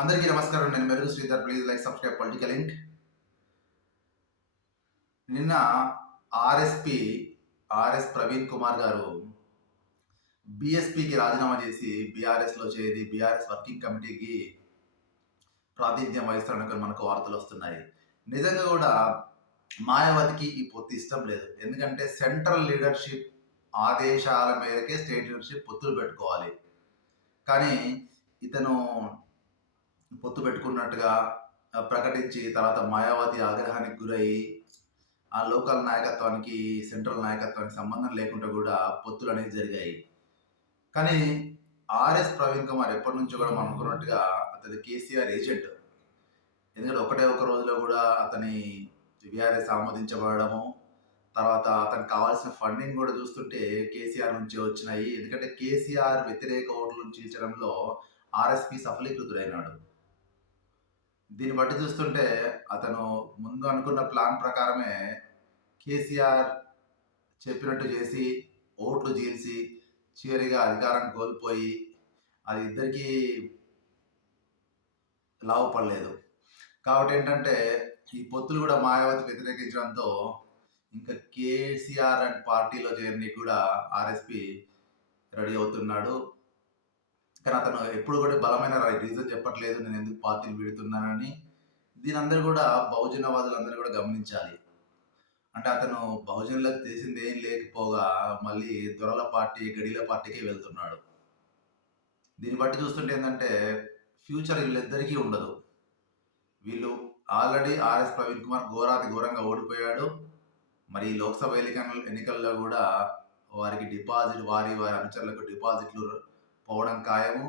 అందరికీ నమస్కారం. నేను Merugu Sridhar. Please like, subscribe political ink. నిన్న ఆర్ఎస్పీ ఆర్ఎస్ ప్రవీణ్ కుమార్ గారు బీఎస్పీకి రాజీనామా చేసి బీఆర్ఎస్లో చేరి బీఆర్ఎస్ వర్కింగ్ కమిటీకి ప్రాతినిధ్యం వహిస్తారని మనకు వార్తలు వస్తున్నాయి. నిజంగా కూడా మాయావతికి ఈ పొత్తు ఇష్టం లేదు. ఎందుకంటే సెంట్రల్ లీడర్షిప్ ఆదేశాల మేరకే స్టేట్ లీడర్షిప్ పొత్తులు పెట్టుకోవాలి. కానీ ఇతను పొత్తు పెట్టుకున్నట్టుగా ప్రకటించి తర్వాత మాయావతి ఆగ్రహానికి గురై ఆ లోకల్ నాయకత్వానికి, సెంట్రల్ నాయకత్వానికి సంబంధం లేకుండా కూడా పొత్తులు అనేవి జరిగాయి. కానీ ఆర్ఎస్ ప్రవీణ్ కుమార్ ఎప్పటి నుంచో కూడా మనం అనుకున్నట్టుగా అతని కేసీఆర్ ఏజెంట్. ఎందుకంటే ఒకటే ఒక రోజులో కూడా అతని బీఆర్ఎస్ ఆమోదించబడము, తర్వాత అతనికి కావాల్సిన ఫండింగ్ కూడా చూస్తుంటే కేసీఆర్ నుంచే వచ్చినాయి. ఎందుకంటే కేసీఆర్ వ్యతిరేక ఓట్లను చీల్చడంలో ఆర్ఎస్పీ సఫలీకృతుడైనాడు. దీన్ని బట్టి చూస్తుంటే అతను ముందు అనుకున్న ప్లాన్ ప్రకారమే కేసీఆర్ చెప్పినట్టు చేసి ఓట్లు చీల్చి చివరిగా అధికారం కోల్పోయి అది ఇద్దరికీ లాభపడలేదు. కాబట్టి ఏంటంటే ఈ పొత్తులు కూడా మాయావతి వ్యతిరేకించడంతో ఇంకా కేసీఆర్ అండ్ పార్టీలో చేరడానికి కూడా ఆర్ఎస్పీ రెడీ అవుతున్నాడు. కానీ అతను ఎప్పుడు కూడా బలమైన రీజన్ చెప్పట్లేదు నేను ఎందుకు పార్టీని వీడుతున్నానని. దీని అందరూ కూడా బహుజనవాదులందరూ కూడా గమనించాలి. అంటే అతను బహుజనులకు చేసింది ఏం లేకపోగా మళ్ళీ దొరల పార్టీ, గడిల పార్టీకి వెళ్తున్నాడు. దీన్ని బట్టి చూస్తుంటే ఏంటంటే ఫ్యూచర్ వీళ్ళిద్దరికీ ఉండదు. వీళ్ళు ఆల్రెడీ ఆర్ఎస్ ప్రవీణ్ కుమార్ ఘోరాతి ఘోరంగా ఓడిపోయాడు. మరి లోక్సభ ఎన్నికల్లో కూడా వారికి డిపాజిట్, వారి అనుచరులకు డిపాజిట్లు పోవడం ఖాయము.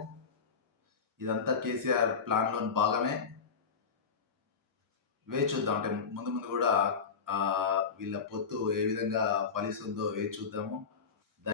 ఇదంతా కేసీఆర్ ప్లాన్లోని భాగమే. వేచి చూద్దాం. అంటే ముందు ముందు కూడా వీళ్ళ పొత్తు ఏ విధంగా ఫలిస్తుందో వేచి చూద్దాము.